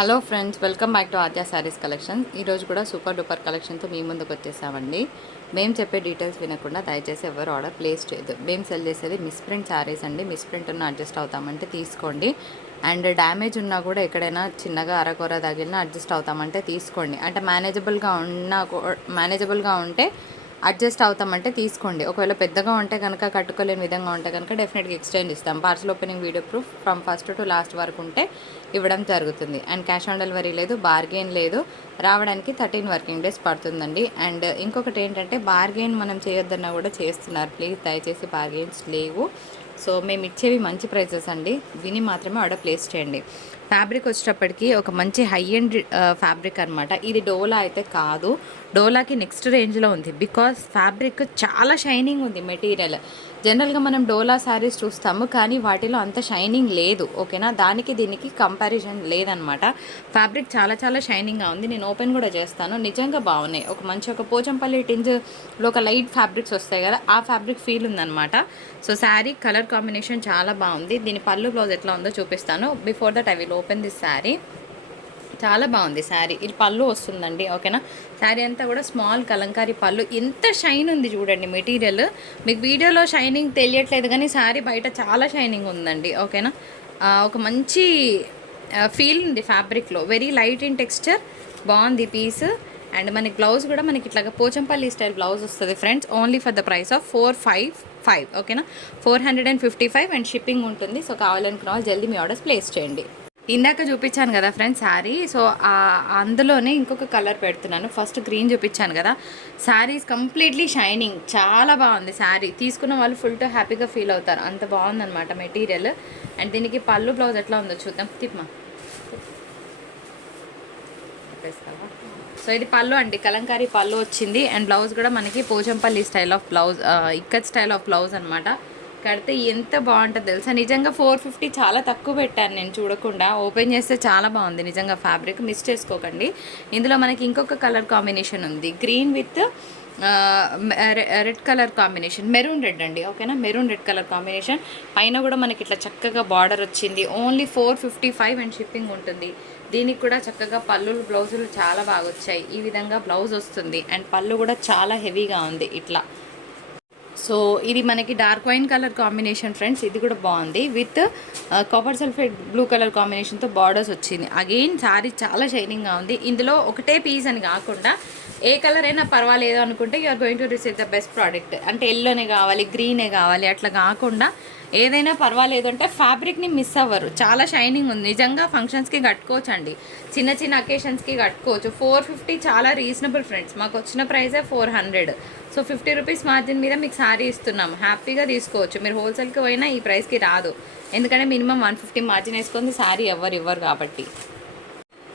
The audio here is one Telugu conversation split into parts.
Hello friends, welcome back to Aadya saris collection. ఈరోజు కూడా సూపర్ డూపర్ కలెక్షన్తో మీ ముందుకు వచ్చేసామండి. మేము చెప్పే డీటెయిల్స్ వినకుండా దయచేసి ఎవరు ఆర్డర్ ప్లేస్ చేయదు. మేము సెల్ చేసేది మిస్ ప్రింట్ శారీస్ అండి. మిస్ ప్రింట్ ఉన్న అడ్జస్ట్ అవుతామంటే తీసుకోండి. అండ్ డ్యామేజ్ ఉన్నా కూడా ఎక్కడైనా చిన్నగా అరకొర తగిలినా అడ్జస్ట్ అవుతామంటే తీసుకోండి. అంటే మేనేజబుల్గా ఉంటే అడ్జస్ట్ అవుతామంటే తీసుకోండి. ఒకవేళ పెద్దగా ఉంటే కనుక, కట్టుకోలేని విధంగా ఉంటే కనుక డెఫినెట్గా ఎక్స్చేంజ్ ఇస్తాం. Parcel opening video proof from first to last వరకు ఉంటే ఇవ్వడం జరుగుతుంది. అండ్ క్యాష్ ఆన్ డెలివరీ లేదు, బార్గెన్ లేదు. రావడానికి 13 వర్కింగ్ డేస్ పడుతుందండి. అండ్ ఇంకొకటి ఏంటంటే, బార్గెన్ మనం చేయొద్దన్నా కూడా చేస్తున్నారు. ప్లీజ్ దయచేసి బార్గెన్స్ లేవు. సో మేము ఇచ్చేవి మంచి ప్రైసెస్ అండి. విని మాత్రమే ఆర్డర్ ప్లేస్ చేయండి. ఫ్యాబ్రిక్ వచ్చేటప్పటికి ఒక మంచి హై ఎండ్ ఫ్యాబ్రిక్ అనమాట. ఇది డోలా అయితే కాదు, డోలాకి నెక్స్ట్ రేంజ్లో ఉంది. బికాస్ ఫ్యాబ్రిక్ చాలా షైనింగ్ ఉంది. మెటీరియల్ జనరల్గా మనం డోలా శారీస్ చూస్తాము, కానీ వాటిలో అంత షైనింగ్ లేదు. ఓకేనా, దానికి దీనికి కంపారిజన్ లేదనమాట. ఫ్యాబ్రిక్ చాలా చాలా షైనింగ్గా ఉంది. నేను ఓపెన్ కూడా చేస్తాను. నిజంగా బాగున్నాయి. ఒక పోచంపల్లి టింజ్లో ఒక లైట్ ఫ్యాబ్రిక్స్ వస్తాయి కదా, ఆ ఫ్యాబ్రిక్ ఫీల్ ఉందనమాట. సో శారీ కలర్ కాంబినేషన్ చాలా బాగుంది. దీని పళ్ళు బ్లౌజ్ ఎట్లా ఉందో చూపిస్తాను. Before that I will open this sari. చాలా బాగుంది శారీ. ఇది పళ్ళు వస్తుందండి. ఓకేనా, శారీ అంతా కూడా స్మాల్ కలంకారీ పళ్ళు. ఎంత షైన్ ఉంది చూడండి మెటీరియల్. మీకు వీడియోలో షైనింగ్ తెలియట్లేదు, కానీ శారీ బయట చాలా షైనింగ్ ఉందండి. ఓకేనా, ఒక మంచి ఫీల్ ఉంది ఫ్యాబ్రిక్లో. వెరీ లైట్ ఇన్ టెక్స్చర్, బాగుంది పీస్. అండ్ మనకి బ్లౌజ్ కూడా మనకి ఇట్లాగా పోచంపల్లి స్టైల్ బ్లౌజ్ వస్తుంది friends. Only for the price of 455. ఓకేనా, 455 అండ్ షిప్పింగ్ ఉంటుంది. సో కావాలనుకున్న వాళ్ళు జల్దీ మీ ఆర్డర్స్ ప్లేస్ చేయండి. ఇందాక చూపించాను కదా ఫ్రెండ్స్ శారీ, సో అందులోనే ఇంకొక కలర్ పెడుతున్నాను. ఫస్ట్ గ్రీన్ చూపించాను కదా. శారీస్ కంప్లీట్లీ షైనింగ్, చాలా బాగుంది శారీ. తీసుకున్న వాళ్ళు ఫుల్ టు హ్యాపీగా ఫీల్ అవుతారు. అంత బాగుందన్నమాట మెటీరియల్. అండ్ దీనికి పళ్ళు బ్లౌజ్ ఎట్లా ఉందో చూద్దాం. తిప్మా. సో ఇది పళ్ళు అండి, కలంకారీ పళ్ళు వచ్చింది. అండ్ బ్లౌజ్ కూడా మనకి Pochampally style of blouse, ikat style of blouse అనమాట. కడితే ఎంత బాగుంటుంది తెలుసా. నిజంగా 450 చాలా తక్కువ పెట్టాను నేను చూడకుండా. ఓపెన్ చేస్తే చాలా బాగుంది నిజంగా. ఫ్యాబ్రిక్ మిస్ చేసుకోకండి. ఇందులో మనకి ఇంకొక కలర్ కాంబినేషన్ ఉంది, green with red colour combination, maroon red అండి. ఓకేనా, మెరూన్ రెడ్ కలర్ కాంబినేషన్. పైన కూడా మనకి ఇట్లా చక్కగా బార్డర్ వచ్చింది. ఓన్లీ 455 అండ్ షిప్పింగ్ ఉంటుంది. దీనికి కూడా చక్కగా పళ్ళులు బ్లౌజులు చాలా బాగా వచ్చాయి. ఈ విధంగా బ్లౌజ్ వస్తుంది. అండ్ పళ్ళు కూడా చాలా హెవీగా ఉంది ఇట్లా. సో ఇది మనకి dark wine colour combination friends. ఇది కూడా బాగుంది. With copper sulphate blue colour కాంబినేషన్తో బార్డర్స్ వచ్చింది. అగైన్ శారీ చాలా షైనింగ్గా ఉంది. ఇందులో ఒకటే పీస్ అని కాకుండా ఏ కలర్ అయినా పర్వాలేదు అనుకుంటే you're going to receive the best product. అంటే ఎల్లోనే కావాలి, గ్రీనే కావాలి అట్లా కాకుండా ఏదైనా పర్వాలేదు అంటే ఫ్యాబ్రిక్ని మిస్ అవ్వరు. చాలా షైనింగ్ ఉంది నిజంగా. ఫంక్షన్స్కి కట్టుకోవచ్చు అండి, చిన్న చిన్న అకేషన్స్కి కట్టుకోవచ్చు. 450 చాలా రీజనబుల్ ఫ్రెండ్స్. మాకు వచ్చిన ప్రైజే 400. సో 50 రూపీస్ మార్జిన్ మీద మీకు శారీ ఇస్తున్నాం, హ్యాపీగా తీసుకోవచ్చు. మీరు హోల్సేల్కి పోయినా ఈ ప్రైస్కి రాదు, ఎందుకంటే మినిమం 150 మార్జిన్ వేసుకొని శారీ ఎవరు ఇవ్వరు కాబట్టి.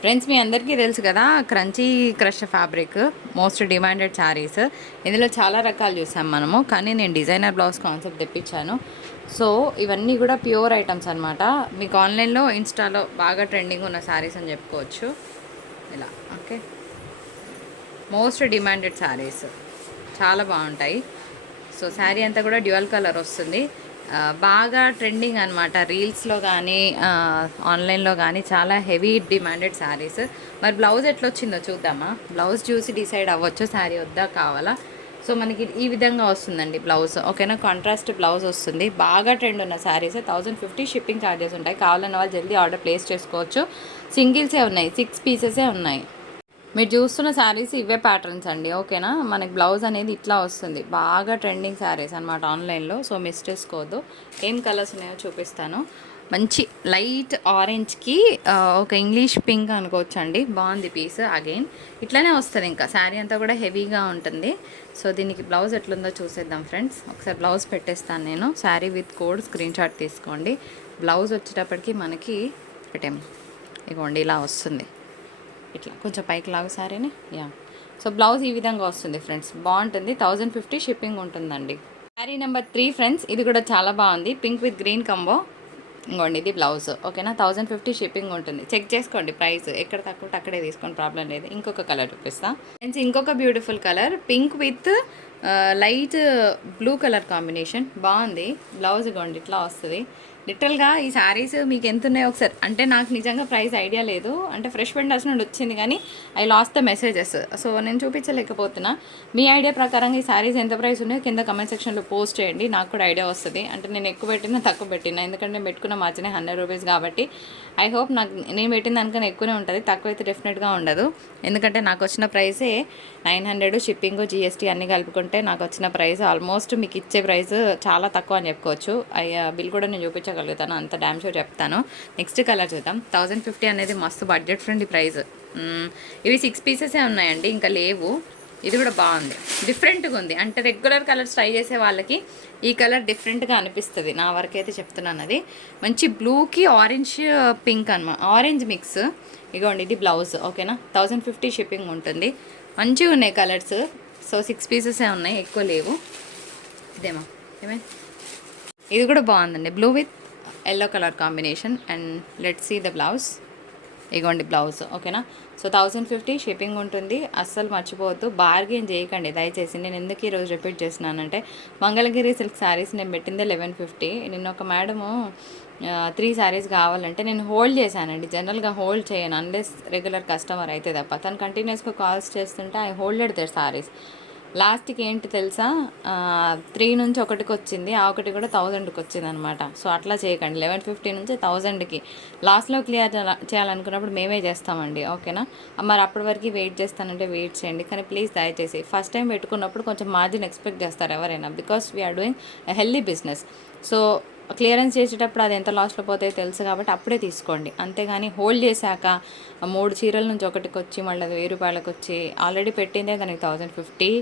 ఫ్రెండ్స్ మీ అందరికీ తెలుసు కదా, crunchy crush fabric most demanded saris. ఇందులో చాలా రకాలు చూసాం మనము, కానీ నేను డిజైనర్ బ్లౌజ్ కాన్సెప్ట్ తెప్పించాను. సో ఇవన్నీ కూడా ప్యూర్ ఐటమ్స్ అనమాట. మీకు ఆన్లైన్లో ఇన్స్టాలో బాగా ట్రెండింగ్ ఉన్న శారీస్ అని చెప్పుకోవచ్చు. ఇలా ఓకే, మోస్ట్ డిమాండెడ్ శారీస్ చాలా బాగుంటాయి. సో శారీ అంతా కూడా డ్యూయల్ కలర్ వస్తుంది. బాగా ట్రెండింగ్ అనమాట. రీల్స్లో కానీ ఆన్లైన్లో కానీ చాలా హెవీ డిమాండెడ్ శారీస్. మరి బ్లౌజ్ ఎట్లా వచ్చిందో చూద్దామా. బ్లౌజ్ చూసి డిసైడ్ అవ్వచ్చు శారీ వద్దా కావాలా. సో మనకి ఈ విధంగా వస్తుందండి బ్లౌజ్. ఓకేనా, కాంట్రాస్ట్ బ్లౌజ్ వస్తుంది. బాగా ట్రెండ్ ఉన్న శారీస్. 1050 షిప్పింగ్ ఛార్జెస్ ఉంటాయి. కావాలన్న వాళ్ళు జల్దీ ఆర్డర్ ప్లేస్ చేసుకోవచ్చు. సింగిల్సే ఉన్నాయి, 6 పీసెసే ఉన్నాయి. మీరు చూస్తున్న శారీస్ ఇవే ప్యాటర్న్స్ అండి. ఓకేనా, మనకి బ్లౌజ్ అనేది ఇట్లా వస్తుంది. బాగా ట్రెండింగ్ శారీస్ అనమాట ఆన్లైన్లో. సో మిస్ చేసుకోవద్దు. ఏం కలర్స్ ఉన్నాయో చూపిస్తాను. మంచి లైట్ ఆరెంజ్కి ఒక ఇంగ్లీష్ పింక్ అనుకోవచ్చు అండి. బాగుంది పీస్. అగైన్ ఇట్లానే వస్తుంది. ఇంకా శారీ అంతా కూడా హెవీగా ఉంటుంది. సో దీనికి బ్లౌజ్ ఎట్లుందో చూసేద్దాం ఫ్రెండ్స్. ఒకసారి బ్లౌజ్ పెట్టేస్తాను నేను. Sari with code screen shot తీసుకోండి. బ్లౌజ్ వచ్చేటప్పటికి మనకి పెట్టాము ఇగోండి ఇలా వస్తుంది. ఇట్లా కొంచెం పైకి లాగు సారీని. యా, సో బ్లౌజ్ ఈ విధంగా వస్తుంది ఫ్రెండ్స్. బాగుంటుంది. 1050 షిప్పింగ్ ఉంటుందండి. Sari number 3 friends. ఇది కూడా చాలా బాగుంది. Pink with green combo. ఇంకోండి ఇది బ్లౌజ్. ఓకేనా, 1050 షిప్పింగ్ ఉంటుంది. చెక్ చేసుకోండి ప్రైస్. ఎక్కడ తక్కువ అక్కడే తీసుకోండి, ప్రాబ్లం లేదు. ఇంకొక కలర్ చూపిస్తా ఫ్రెండ్స్. ఇంకొక beautiful colour, pink with light blue colour combination. బాగుంది. బ్లౌజ్ ఇగోండి ఇట్లా వస్తుంది. లిటరల్గా ఈ శారీస్ మీకు ఎంత ఉన్నాయో ఒకసారి, అంటే నాకు నిజంగా ప్రైస్ ఐడియా లేదు, అంటే ఫ్రెష్ వెండర్స్ నుండి వచ్చింది కానీ I last the messages, so నేను చూపించలేకపోతున్నా. మీ ఐడియా ప్రకారంగా ఈ శారీస్ ఎంత ప్రైస్ ఉన్నాయో కింద కమెంట్ సెక్షన్లో పోస్ట్ చేయండి, నాకు కూడా ఐడియా వస్తుంది. అంటే నేను ఎక్కువ పెట్టినా తక్కువ పెట్టినా, ఎందుకంటే నేను పెట్టుకున్న మార్జినే 100 రూపీస్ కాబట్టి ఐ హోప్ నాకు నేను పెట్టిన దానికన్నా ఎక్కువనే ఉంటుంది, తక్కువ అయితే డెఫినెట్గా ఉండదు. ఎందుకంటే నాకు వచ్చిన ప్రైసే 900, షిప్పింగ్ జిఎస్టీ అన్నీ కలుపుకుంటే నాకు వచ్చిన ప్రైస్ ఆల్మోస్ట్ మీకు ఇచ్చే ప్రైస్ చాలా తక్కువ అని చెప్పుకోవచ్చు. బిల్ కూడా నేను చూపించగలుగుతాను, అంత డ్యామ్ షూర్ చెప్తాను. నెక్స్ట్ కలర్ చూద్దాం. 1050 అనేది మస్తు బడ్జెట్ ఫ్రెండ్లీ ప్రైస్. ఇవి 6 పీసెసే ఉన్నాయండి, ఇంకా లేవు. ఇది కూడా బాగుంది, డిఫరెంట్గా ఉంది. అంటే రెగ్యులర్ కలర్స్ ట్రై చేసే వాళ్ళకి ఈ కలర్ డిఫరెంట్గా అనిపిస్తుంది, నా వరకైతే చెప్తున్నాను. అది మంచి బ్లూకి ఆరెంజ్ పింక్ అనమాట, ఆరెంజ్ మిక్స్. ఇగోండి ఇది బ్లౌజ్, ఓకేనా. 1050 షిప్పింగ్ ఉంటుంది. మంచిగా ఉన్నాయి కలర్స్. సో 6 పీసెసే ఉన్నాయి, ఎక్కువ లేవు. ఇదేమా ఏమే, ఇది కూడా బాగుందండి, blue with yellow colour combination. And let's see the blouse. ఇగోండి బ్లౌజ్, ఓకేనా. సో 1050 షిప్పింగ్ ఉంటుంది. అస్సలు మర్చిపోవద్దు, బార్గెన్ చేయకండి దయచేసి. నేను ఎందుకు ఈరోజు రిపీట్ చేస్తున్నానంటే మంగళగిరి సిల్క్ శారీస్ నేను పెట్టిందే 1150. నిన్న ఒక మేడము 3 శారీస్ కావాలంటే నేను హోల్డ్ చేశానండి. జనరల్గా హోల్డ్ చేయను అన్లెస్ రెగ్యులర్ కస్టమర్ అయితే తప్ప. తను కంటిన్యూస్గా కాల్స్ చేస్తుంటే ఐ హోల్డెడ్ దేర్ శారీస్. లాస్ట్కి ఏంటి తెలుసా, 3 నుంచి ఒకటికి వచ్చింది, ఆ ఒకటి కూడా 1000కి వచ్చింది అనమాట. సో అట్లా చేయకండి, 1150 నుంచి 1000కి లాస్ట్లో క్లియర్ చేయాలనుకున్నప్పుడు మేమే చేస్తామండి, ఓకేనా. మరి అప్పటి వరకు వెయిట్ చేస్తానంటే వెయిట్ చేయండి, కానీ ప్లీజ్ దయచేసి ఫస్ట్ టైం పెట్టుకున్నప్పుడు కొంచెం మార్జిన్ ఎక్స్పెక్ట్ చేస్తారు ఎవరైనా, because we're doing healthy business. So clearance చేసేటప్పుడు అది ఎంత లాస్ట్లో పోతాయో తెలుసు కాబట్టి అప్పుడే తీసుకోండి, అంతేగాని హోల్డ్ చేశాక 3 చీరల నుంచి ఒకటికి వచ్చి మళ్ళీ అది 1000 రూపాయలకు వచ్చి, ఆల్రెడీ పెట్టిందే దానికి 1050,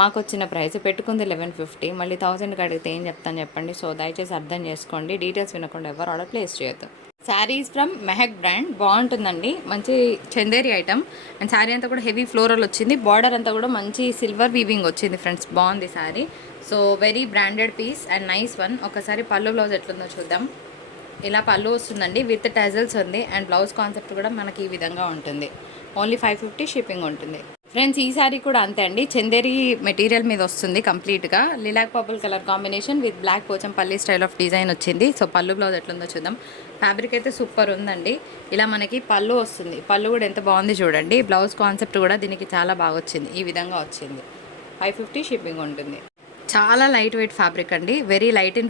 మాకు వచ్చిన ప్రైస్ పెట్టుకుంది 1150, మళ్ళీ 1000కి అడిగితే ఏం చెప్తాను చెప్పండి. సో దయచేసి అర్థం చేసుకోండి, డీటెయిల్స్ వినకుండా ఎవరు ఆర్డర్ ప్లేస్ చేయొద్దు. శారీస్ ఫ్రమ్ మెహక్ బ్రాండ్, బాగుంటుందండి, మంచి చందేరి ఐటమ్. అండ్ శారీ అంతా కూడా హెవీ ఫ్లోరల్ వచ్చింది, బార్డర్ అంతా కూడా మంచి సిల్వర్ వీవింగ్ వచ్చింది ఫ్రెండ్స్, బాగుంది sari. So very branded piece and nice one. ఒకసారి పళ్ళు బ్లౌజ్ ఎట్లుందో చూద్దాం. ఇలా పళ్ళు వస్తుందండి, విత్ టజల్స్ ఉంది. అండ్ బ్లౌజ్ కాన్సెప్ట్ కూడా మనకి ఈ విధంగా ఉంటుంది. ఓన్లీ 550 షిప్పింగ్ ఉంటుంది. ఫ్రెండ్స్ ఈ శారీ కూడా అంతే అండి, చందేరి మెటీరియల్ మీద వస్తుంది కంప్లీట్గా. Lilac purple colour combination with black Pochampally style of design వచ్చింది. సో పళ్ళు బ్లౌజ్ ఎట్లుందో చూద్దాం. ఫ్యాబ్రిక్ అయితే సూపర్ ఉందండి. ఇలా మనకి పళ్ళు వస్తుంది, పళ్ళు కూడా ఎంత బాగుంది చూడండి. బ్లౌజ్ కాన్సెప్ట్ కూడా దీనికి చాలా బాగా వచ్చింది, ఈ విధంగా వచ్చింది. 550 షిప్పింగ్ ఉంటుంది. చాలా లైట్ వెయిట్ ఫ్యాబ్రిక్ అండి, వెరీ లైట్ ఇన్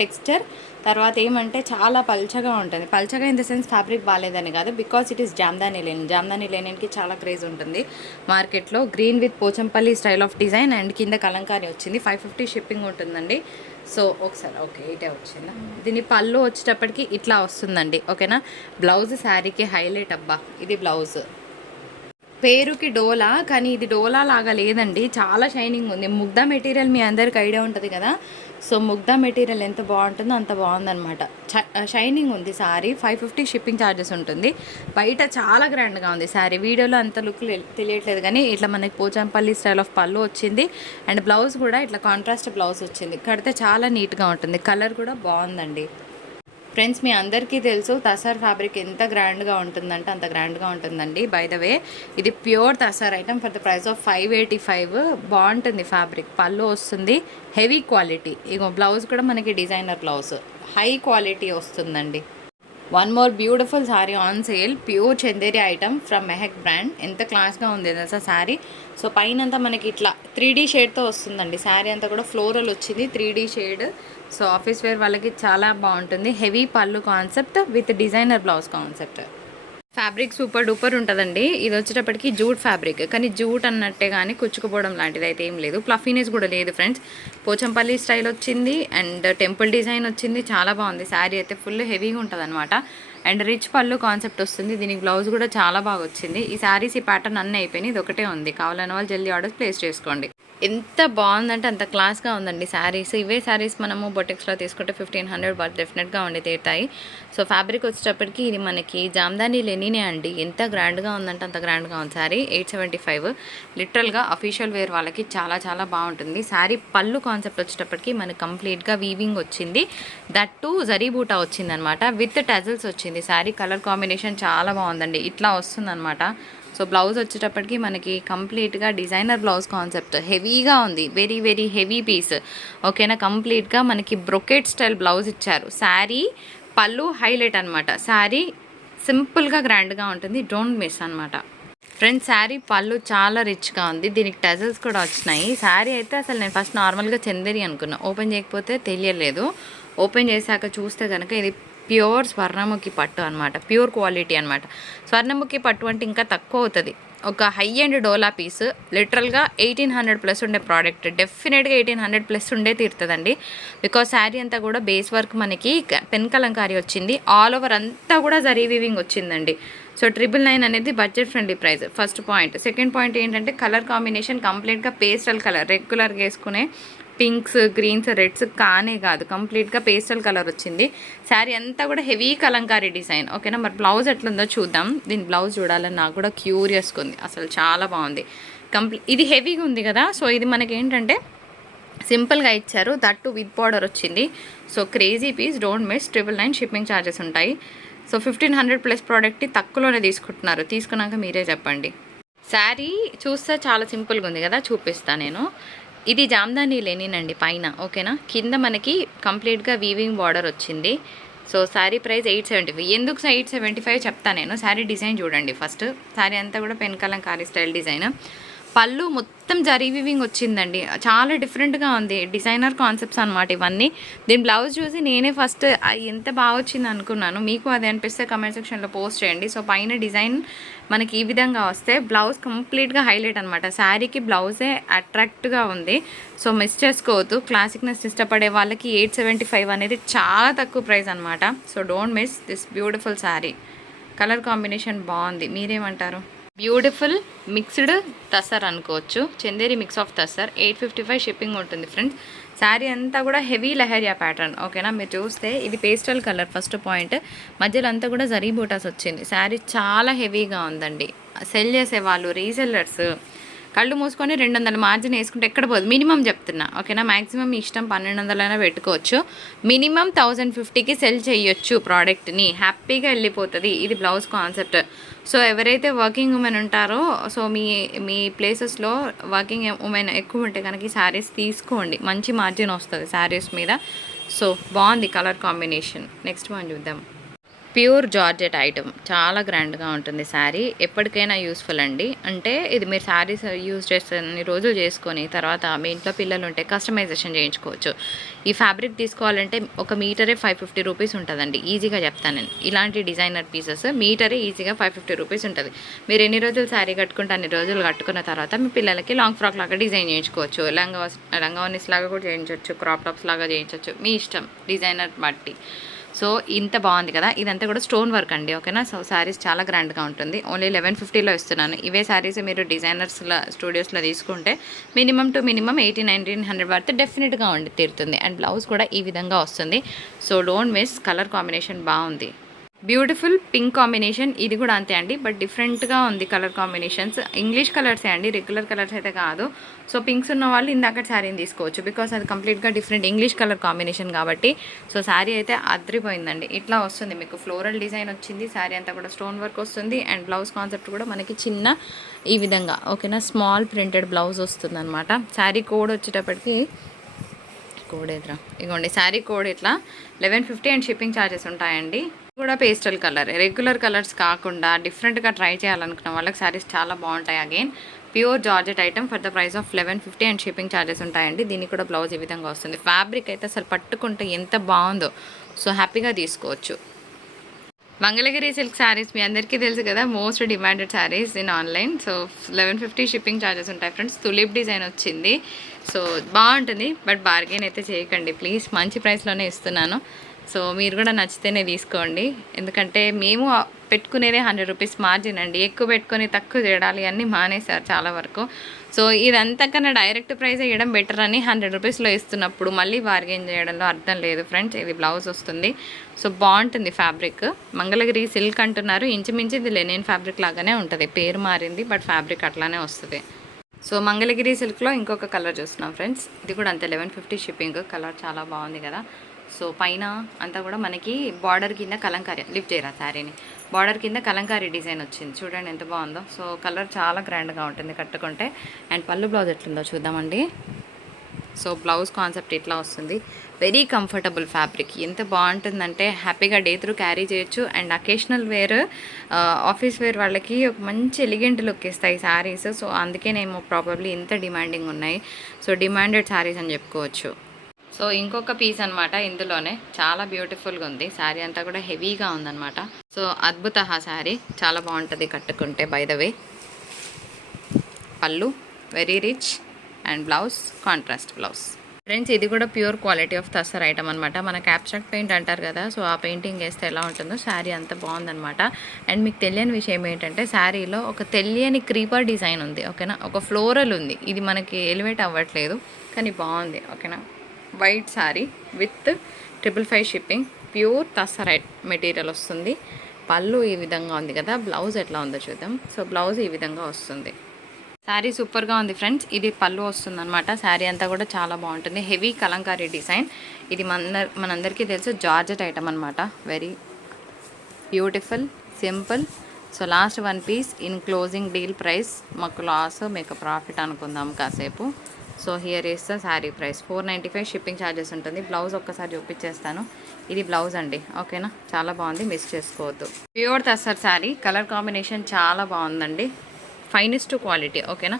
టెక్స్చర్. తర్వాత ఏమంటే చాలా పల్చగా ఉంటుంది. పల్చగా ఇన్ ద సెన్స్ ఫ్యాబ్రిక్ బాగాలేదని కాదు, because it is Jamdani linen. Jamdani లెనిన్కి చాలా క్రేజ్ ఉంటుంది మార్కెట్లో. Green with Pochampally style of design and కింద కలంకారీ వచ్చింది. 550 షిప్పింగ్ ఉంటుందండి. సో ఒకసారి ఓకే ఇటే వచ్చిందా. దీని పళ్ళు వచ్చేటప్పటికి ఇట్లా వస్తుందండి, ఓకేనా. బ్లౌజ్ శారీకి హైలైట్ అబ్బా, ఇది బ్లౌజ్. పేరుకి డోలా, కానీ ఇది డోలా లాగా లేదండి, చాలా షైనింగ్ ఉంది. ముగ్ధా మెటీరియల్ మీ అందరికి ఐడియా ఉంటుంది కదా. సో ముగ్ధా మెటీరియల్ ఎంత బాగుంటుందో అంత బాగుందనమాట, షైనింగ్ ఉంది శారీ. 550 షిప్పింగ్ ఛార్జెస్ ఉంటుంది. బయట చాలా గ్రాండ్గా ఉంది శారీ, వీడియోలో అంత లుక్ తెలియట్లేదు కానీ ఇట్లా మనకి పోచంపల్లి స్టైల్ ఆఫ్ పళ్ళు వచ్చింది. అండ్ బ్లౌజ్ కూడా ఇట్లా కాంట్రాస్ట్ బ్లౌజ్ వచ్చింది, కడితే చాలా నీట్గా ఉంటుంది. కలర్ కూడా బాగుందండి. ఫ్రెండ్స్ మీ అందరికీ తెలుసు తసర్ ఫ్యాబ్రిక్ ఎంత గ్రాండ్గా ఉంటుందంటే అంత గ్రాండ్గా ఉంటుందండి. బై ద వే ఇది pure tussar item for the price of 585. బాగుంటుంది ఫ్యాబ్రిక్, పళ్ళు వస్తుంది, హెవీ క్వాలిటీ. ఇగో బ్లౌజ్ కూడా మనకి డిజైనర్ బ్లౌజ్, హై క్వాలిటీ వస్తుందండి. One more beautiful sari on sale, pure Chanderi item from Mehak brand. ఎంత క్లాస్గా ఉంది తెలుసా శారీ. సో పైనంతా మనకి ఇట్లా 3D షేడ్తో వస్తుందండి. శారీ అంతా కూడా ఫ్లోరల్ వచ్చింది, 3D shade. So office wear వాళ్ళకి చాలా బాగుంటుంది. హెవీ పళ్ళు concept with designer blouse concept. Fabric super duper ఉంటుందండి. ఇది వచ్చేటప్పటికి జూట్ ఫ్యాబ్రిక్, కానీ జూట్ అన్నట్టే కానీ కుచ్చుకుపోవడం లాంటిది అయితే ఏం లేదు, ప్లఫీనెస్ కూడా లేదు ఫ్రెండ్స్. పోచంపల్లి స్టైల్ వచ్చింది అండ్ టెంపుల్ డిజైన్ వచ్చింది, చాలా బాగుంది. శారీ అయితే ఫుల్ హెవీగా ఉంటుంది అనమాట. అండ్ రిచ్ పళ్ళు కాన్సెప్ట్ వస్తుంది. దీనికి బ్లౌజ్ కూడా చాలా బాగా వచ్చింది. ఈ శారీస్ ఈ ప్యాటర్న్ అన్నీ అయిపోయినాయి, ఇది ఒకటే ఉంది. కావాలన్న వాళ్ళు జల్దీ ఆర్డర్ ప్లేస్ చేసుకోండి. ఎంత బాగుందంటే అంత క్లాస్గా ఉందండి శారీస్. ఇవే శారీస్ మనము బొటిక్స్లో తీసుకుంటే 1500 బట్ డెఫినెట్గా ఉండి తీరుతాయి. సో ఫ్యాబ్రిక్ వచ్చేటప్పటికి ఇది మనకి జామ్దాని లెనినే అండి. ఎంత గ్రాండ్గా ఉందంటే అంత గ్రాండ్గా ఉంది శారీ. 875 లిటరల్గా అఫీషియల్ వేర్ వాళ్ళకి చాలా చాలా బాగుంటుంది. శారీ పళ్ళు కాన్సెప్ట్ వచ్చేటప్పటికి మనకి కంప్లీట్గా వీవింగ్ వచ్చింది, దట్ టు జరీ బూటా వచ్చిందనమాట, విత్ టజల్స్ వచ్చింది. శారీ కలర్ కాంబినేషన్ చాలా బాగుందండి, ఇట్లా వస్తుందన్నమాట. సో బ్లౌజ్ వచ్చేటప్పటికి మనకి కంప్లీట్గా డిజైనర్ బ్లౌజ్ కాన్సెప్ట్ హెవీగా ఉంది, వెరీ వెరీ హెవీ పీస్. ఓకేనా, కంప్లీట్గా మనకి బ్రొకెట్ స్టైల్ బ్లౌజ్ ఇచ్చారు. శారీ పళ్ళు హైలైట్ అనమాట. శారీ సింపుల్గా గ్రాండ్గా ఉంటుంది, డోంట్ మిస్ అనమాట. ఫ్రెండ్స్ శారీ పళ్ళు చాలా రిచ్గా ఉంది, దీనికి టజల్స్ కూడా వచ్చినాయి. శారీ అయితే అసలు నేను ఫస్ట్ నార్మల్గా చందేరి అనుకున్నా, ఓపెన్ చేయకపోతే తెలియలేదు. ఓపెన్ చేశాక చూస్తే కనుక ఇది ప్యూర్ స్వర్ణముఖి పట్టు అనమాట, ప్యూర్ క్వాలిటీ అనమాట. స్వర్ణముఖి పట్టు అంటే ఇంకా తక్కువ అవుతుంది. ఒక హై అండ్ డోలా పీస్ లిటరల్గా 1800+ ఉండే ప్రోడక్ట్, డెఫినెట్గా 1800+ ఉండే తీరుతుందండి. బికాజ్ శారీ అంతా కూడా బేస్ వర్క్ మనకి పెన్ కలంకారీ వచ్చింది, ఆల్ ఓవర్ అంతా కూడా జరీ వీవింగ్ వచ్చిందండి. సో 999 అనేది budget friendly price, first point. Second point ఏంటంటే కలర్ కాంబినేషన్ కంప్లీట్గా పేస్టల్ కలర్, రెగ్యులర్గా వేసుకునే పింక్స్, గ్రీన్స్, రెడ్స్ కానే కాదు, కంప్లీట్గా పేస్టల్ కలర్ వచ్చింది. శారీ అంతా కూడా హెవీ కలంకారీ డిజైన్. ఓకేనా, మరి బ్లౌజ్ ఎట్లుందో చూద్దాం. దీని బ్లౌజ్ చూడాలని నాకు కూడా క్యూరియస్గా ఉంది, అసలు చాలా బాగుంది. ఇది హెవీగా ఉంది కదా, సో ఇది మనకి ఏంటంటే సింపుల్గా ఇచ్చారు, దట్టు విత్ బార్డర్ వచ్చింది. So crazy piece, don't miss. 999 shipping charges ఉంటాయి. సో 1500+ ప్రోడక్ట్ని తక్కువలోనే తీసుకుంటున్నారు, తీసుకున్నాక మీరే చెప్పండి. శారీ చూస్తే చాలా సింపుల్గా ఉంది కదా, చూపిస్తాను నేను. ఇది జామ్దాని లెనిన్ అండి పైన. ఓకేనా, కింద మనకి కంప్లీట్గా వీవింగ్ బార్డర్ వచ్చింది. So sari price 875. ఎందుకు 875 చెప్తాను నేను. శారీ డిజైన్ చూడండి ఫస్ట్. శారీ అంతా కూడా పెన్ కలంకారీ స్టైల్ డిజైన్. పళ్ళు మొత్తం జరీ వీవింగ్ వచ్చిందండి, చాలా డిఫరెంట్గా ఉంది, డిజైనర్ కాన్సెప్ట్స్ అనమాట ఇవన్నీ. దీని బ్లౌజ్ చూసి నేనే ఫస్ట్ ఎంత బాగా వచ్చింది అనుకున్నాను. మీకు అది అనిపిస్తే కమెంట్ సెక్షన్లో పోస్ట్ చేయండి. సో పైన డిజైన్ మనకి ఈ విధంగా వస్తే బ్లౌజ్ కంప్లీట్గా హైలైట్ అనమాట. శారీకి బ్లౌజే అట్రాక్ట్గా ఉంది, సో మిస్ చేసుకోవద్దు. క్లాసిక్నెస్ ఇష్టపడే వాళ్ళకి 875 అనేది చాలా తక్కువ ప్రైస్ అనమాట. So don't miss this beautiful sari. Colour combination బాగుంది, మీరేమంటారు? బ్యూటిఫుల్ మిక్స్డ్ టస్సర్ అనుకోవచ్చు, Chanderi mix of tussar. 855 shipping ఉంటుంది ఫ్రెండ్స్. శారీ అంతా కూడా హెవీ లెహరియా ప్యాటర్న్. ఓకేనా, మీరు చూస్తే ఇది పేస్టల్ కలర్ ఫస్ట్ పాయింట్, మధ్యలో అంతా కూడా జరీ బూటాస్ వచ్చింది. శారీ చాలా హెవీగా ఉందండి. సెల్ చేసేవాళ్ళు, రీసెల్లర్స్ కళ్ళు మూసుకొని 200 మార్జిన్ వేసుకుంటే ఎక్కడ పోదు, మినిమం చెప్తున్నా. ఓకేనా, మ్యాక్సిమం మీ ఇష్టం 1200 అయినా పెట్టుకోవచ్చు, మినిమం 1050కి సెల్ చేయొచ్చు ప్రోడక్ట్ని, హ్యాపీగా వెళ్ళిపోతుంది. ఇది బ్లౌజ్ కాన్సెప్ట్. సో ఎవరైతే వర్కింగ్ ఉమెన్ ఉంటారో, సో మీ ప్లేసెస్లో వర్కింగ్ ఉమెన్ ఎక్కువ ఉంటే కనుక ఈ శారీస్ తీసుకోండి, మంచి మార్జిన్ వస్తుంది శారీస్ మీద. సో బాగుంది కలర్ కాంబినేషన్. నెక్స్ట్ వన్ చూద్దాం. ప్యూర్ జార్జెట్ ఐటమ్, చాలా గ్రాండ్గా ఉంటుంది శారీ, ఎప్పటికైనా యూస్ఫుల్ అండి. అంటే ఇది మీరు శారీస్ యూజ్ చేస్తే అన్ని రోజులు చేసుకొని తర్వాత మీ ఇంట్లో పిల్లలు ఉంటే కస్టమైజేషన్ చేయించుకోవచ్చు. ఈ ఫ్యాబ్రిక్ తీసుకోవాలంటే 1 మీటరే 550 రూపీస్ ఉంటుందండి, ఈజీగా చెప్తాను నేను. ఇలాంటి డిజైనర్ పీసెస్ మీటరే ఈజీగా 550 రూపీస్ ఉంటుంది. మీరు ఎన్ని రోజులు శారీ కట్టుకుంటే అన్ని రోజులు కట్టుకున్న తర్వాత మీ పిల్లలకి లాంగ్ ఫ్రాక్ లాగా డిజైన్ చేయించుకోవచ్చు, లంగావనీస్ లాగా కూడా చేయించవచ్చు, క్రాప్ టాప్స్ లాగా చేయించవచ్చు, మీ ఇష్టం డిజైనర్ బట్టి. సో ఇంత బాగుంది కదా, ఇదంతా కూడా స్టోన్ వర్క్ అండి. ఓకేనా, సో శారీస్ చాలా గ్రాండ్గా ఉంటుంది. ఓన్లీ 1150లో ఇస్తున్నాను. ఇవే శారీస్ మీరు డిజైనర్స్లో స్టూడియోస్లో తీసుకుంటే మినిమం టు మినిమం 1800-1900 వరకు డెఫినెట్గా ఉండి తీరుతుంది. అండ్ బ్లౌజ్ కూడా ఈ విధంగా వస్తుంది. So don't miss, colour combination బాగుంది. బ్యూటిఫుల్ పింక్ కాంబినేషన్, ఇది కూడా అంతే అండి, బట్ డిఫరెంట్గా ఉంది కలర్ కాంబినేషన్స్. ఇంగ్లీష్ కలర్సే అండి, రెగ్యులర్ కలర్స్ అయితే కాదు. సో పింక్స్ ఉన్న వాళ్ళు ఇందాక శారీని తీసుకోవచ్చు, బికాస్ అది కంప్లీట్గా డిఫరెంట్ ఇంగ్లీష్ కలర్ కాంబినేషన్ కాబట్టి. సో శారీ అయితే అద్రిపోయిందండి. ఇట్లా వస్తుంది మీకు, ఫ్లోరల్ డిజైన్ వచ్చింది, శారీ అంతా కూడా స్టోన్ వర్క్ వస్తుంది. అండ్ బ్లౌజ్ కాన్సెప్ట్ కూడా మనకి చిన్న ఈ విధంగా. ఓకేనా, స్మాల్ ప్రింటెడ్ బ్లౌజ్ వస్తుంది అనమాట. శారీ కోడ్ వచ్చేటప్పటికి కోడ్ ఎదురా ఇగోండి, శారీ కోడ్ ఇట్లా 1150 అండ్ షిప్పింగ్ ఛార్జెస్ ఉంటాయండి. కూడా పేస్టల్ కలర్, రెగ్యులర్ కలర్స్ కాకుండా డిఫరెంట్గా ట్రై చేయాలనుకున్న వాళ్ళకి శారీస్ చాలా బాగుంటాయి. Again pure georgette item for the price of 1150 and shipping charges ఉంటాయండి. దీనికి కూడా బ్లౌజ్ ఈ విధంగా వస్తుంది. ఫ్యాబ్రిక్ అయితే అసలు పట్టుకుంటే ఎంత బాగుందో, సో హ్యాపీగా తీసుకోవచ్చు. మంగళగిరి సిల్క్ శారీస్ మీ అందరికీ తెలుసు కదా, most demanded saris in online. So 1150 shipping charges ఉంటాయి ఫ్రెండ్స్. తులిప్ డిజైన్ వచ్చింది, సో బాగుంటుంది, బట్ బార్గెన్ అయితే చేయకండి ప్లీజ్, మంచి ప్రైస్లోనే ఇస్తున్నాను. సో మీరు కూడా నచ్చితేనే తీసుకోండి, ఎందుకంటే మేము పెట్టుకునేదే 100 రూపీస్ మార్జిన్ అండి. ఎక్కువ పెట్టుకొని తక్కువ చేయడాలి అన్నీ మానేశారు చాలా వరకు. సో ఇదంతకన్నా డైరెక్ట్ ప్రైస్ వేయడం బెటర్ అని 100 రూపీస్లో ఇస్తున్నప్పుడు మళ్ళీ బార్గెన్ చేయడంలో అర్థం లేదు ఫ్రెండ్స్. ఇది బ్లౌజ్ వస్తుంది, సో బాగుంటుంది ఫ్యాబ్రిక్. మంగళగిరి సిల్క్ అంటున్నారు, ఇంచుమించు ఇది లెనిన్ ఫ్యాబ్రిక్ లాగానే ఉంటుంది, పేరు మారింది బట్ ఫ్యాబ్రిక్ అట్లానే వస్తుంది. సో మంగళగిరి సిల్క్లో ఇంకొక కలర్ చూస్తున్నాం ఫ్రెండ్స్, ఇది కూడా అంతే 1150 షిప్పింగ్. కలర్ చాలా బాగుంది కదా. సో పైన అంతా కూడా మనకి బార్డర్ కింద కలంకారీ, లిఫ్ట్ చేయరా శారీని, బార్డర్ కింద కలంకారీ డిజైన్ వచ్చింది. చూడండి ఎంత బాగుందో. సో కలర్ చాలా గ్రాండ్గా ఉంటుంది కట్టుకుంటే. అండ్ పళ్ళు బ్లౌజ్ ఎట్లుందో చూద్దామండి. సో బ్లౌజ్ కాన్సెప్ట్ ఇట్లా వస్తుంది. Very comfortable fabric. ఎంత బాగుంటుందంటే హ్యాపీగా డే త్రూ క్యారీ చేయొచ్చు. And occasional wear, office wear వాళ్ళకి ఒక మంచి ఎలిగెంట్ లుక్ ఇస్తాయి శారీస్. సో అందుకేనేమో ప్రాబబ్లీ ఇంత డిమాండింగ్ ఉన్నాయి. సో డిమాండెడ్ శారీస్ అని చెప్పుకోవచ్చు. సో ఇంకొక పీస్ అనమాట, ఇందులోనే చాలా బ్యూటిఫుల్గా ఉంది. శారీ అంతా కూడా హెవీగా ఉందన్నమాట. సో అద్భుత శారీ, చాలా బాగుంటుంది కట్టుకుంటే. బై ద వే పళ్ళు very rich and blouse contrast blouse. Friends ఇది కూడా pure quality of tussar item అనమాట. మనకు అబ్స్ట్రాక్ట్ పెయింట్ అంటారు కదా, సో ఆ పెయింటింగ్ వేస్తే ఎలా ఉంటుందో శారీ అంత బాగుందనమాట. అండ్ మీకు తెలియని విషయం ఏంటంటే శారీలో ఒక తెలియని క్రీపర్ డిజైన్ ఉంది, ఓకేనా. ఒక ఫ్లోరల్ ఉంది, ఇది మనకి ఎలివేట్ అవ్వట్లేదు కానీ బాగుంది, ఓకేనా. White sari with 555 shipping, pure తస్సరైట్ మెటీరియల్ వస్తుంది. పళ్ళు ఈ విధంగా ఉంది కదా, బ్లౌజ్ ఎట్లా ఉందో చూద్దాం. సో బ్లౌజ్ ఈ విధంగా వస్తుంది. శారీ సూపర్గా ఉంది ఫ్రెండ్స్. ఇది పళ్ళు వస్తుందన్నమాట. శారీ అంతా కూడా చాలా బాగుంటుంది. Heavy Kalamkari design. ఇది మనందరికీ తెలుసు జార్జెట్ ఐటమ్ అనమాట. Very beautiful, simple. So last 1 piece in closing deal price. మాకు లాస్ మీకు ప్రాఫిట్ అనుకుందాం కాసేపు. So here is the sari price 495. Shipping charges ఉంటుంది. బ్లౌజ్ ఒక్కసారి చూపించేస్తాను. ఇది బ్లౌజ్ అండి, ఓకేనా. చాలా బాగుంది, మిస్ చేసుకోవద్దు. Pure tussar sari. Colour combination చాలా బాగుందండి. ఫైనెస్ట్ క్వాలిటీ, ఓకేనా.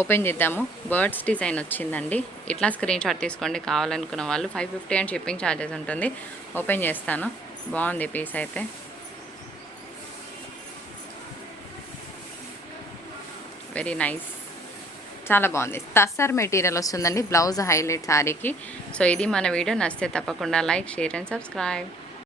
ఓపెన్ చేద్దాము. బర్డ్స్ డిజైన్ వచ్చిందండి. ఇట్లా స్క్రీన్ షాట్ తీసుకోండి కావాలనుకున్న వాళ్ళు. 550 అండ్ షిప్పింగ్ ఛార్జెస్ ఉంటుంది. ఓపెన్ చేస్తాను. బాగుంది పీస్ అయితే. వెరీ నైస్, చాలా బాగుంది. తస్సర్ మెటీరియల్ వస్తుందండి. బ్లౌజ్ హైలైట్ శారీకి. సో ఇది మన వీడియో. నచ్చితే తప్పకుండా లైక్, షేర్ అండ్ సబ్స్క్రైబ్.